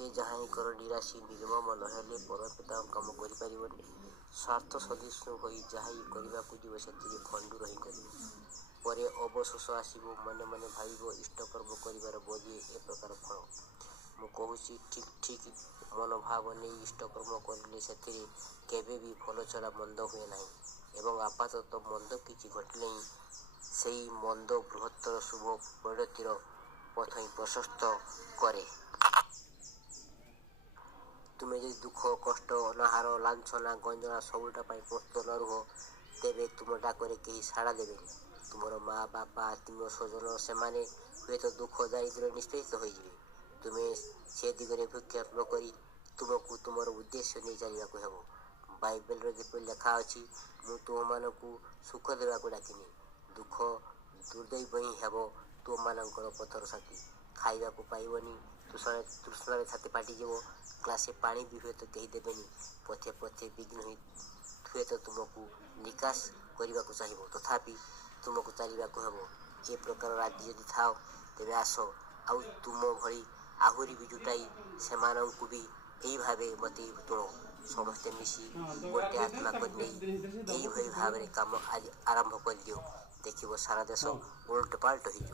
के ଯାହାଙ୍କର ନିରାଶୀ ନିର୍ମମ ନହେଲେ ପରପିତାଙ୍କ କାମ କରିପାରିବନି। ସ୍ୱାର୍ଥ ସଦୃଶ ହୋଇ ଯାହା କରିବାକୁ ଯିବ ସେଥିରେ ଖଣ୍ଡୁ ରହି କରିବ। ପରେ ଅବଶୋଷ ଆସିବ। ମନେ ମନେ ଭାବିବ ଇଷ୍ଟକର୍ମ କରିବାର ବୋଧହୁଏ ଏ ପ୍ରକାର ଫଳ। ମୁଁ କହୁଛି ଠିକ୍ ମନୋଭାବ ନେଇ ଇଷ୍ଟକର୍ମ କରିଲେ ସେଥିରେ କେବେ ବି ଭଲ ଛଡ଼ା ମନ୍ଦ ହୁଏ ନାହିଁ ଏବଂ ଆପାତତଃ ମନ୍ଦ କିଛି ଘଟିଲେ ହିଁ ସେହି ମନ୍ଦ ବୃହତ୍ତର ଶୁଭ ପରିଣତିର ପଥ ହିଁ ପ୍ରଶସ୍ତ କରେ। ତୁମେ ଯଦି ଦୁଃଖ, କଷ୍ଟ, ଅନାହାର, ଲାଞ୍ଛନା, ଗଞ୍ଜଣା ସବୁଟା ପାଇଁ ପ୍ରସ୍ତୁତ ନ ରୁହ, ତେବେ ତୁମ ଡାକରେ କେହି ସାড়ା ଦେବେନି। ତୁମର ମା, ବାପା, ଆତ୍ମୀୟ ସ୍ୱଜନ ସେମାନେ ହୁଏତ ଦୁଃଖ ଦାରିଦ୍ର୍ୟରେ ନିଷ୍ପେଷିତ ହୋଇଯିବେ। ତୁମେ ସେ ଦିଗରେ ଭ୍ରୂକ୍ଷେପ ନ କରି ତୁମକୁ ତୁମର ଉଦ୍ଦେଶ୍ୟ ନେଇ ଚାଲିବାକୁ ହେବ। ବାଇବେଲରେ ଯେପରି ଲେଖା ଅଛି, ମୁଁ ତୁମମାନଙ୍କୁ ସୁଖ ଦେବାକୁ ଡାକିନି, ଦୁଃଖ ଦୁର୍ଦ୍ଦୈବ ହିଁ ହେବ ତୁମମାନଙ୍କର ପଥର ସାଥୀ। ଖାଇବାକୁ ପାଇବନି, ତୃଷ୍ଣାରେ ଛାତି ଫାଟିଯିବ, ଗ୍ଲାସେ ପାଣି ବି ହୁଏତ କେହି ଦେବେନି। ପଥେ ପଥେ ବିଘ୍ନ ହୁଏତ ତୁମକୁ ନିକାଶ କରିବାକୁ ଚାହିଁବ, ତଥାପି ତୁମକୁ ଚାଲିବାକୁ ହେବ। ଏ ପ୍ରକାର ରାଜି ଯଦି ଥାଅ, ତେବେ ଆସ ଆଉ ତୁମ ଭଳି ଆହୁରି ବି ଜୁଟାଇ ସେମାନଙ୍କୁ ବି ଏହି ଭାବେ ମତେ ତୁଳ। ସମସ୍ତେ ମିଶି ଗୋଟିଏ ଆତ୍ମା କରି ନେଇ ଏହିଭଳି ଭାବରେ କାମ ଆରମ୍ଭ କରିଦିଅ। ଦେଖିବ ସାରା ଦେଶ ଓଲଟପାଲଟ ହୋଇଯିବ।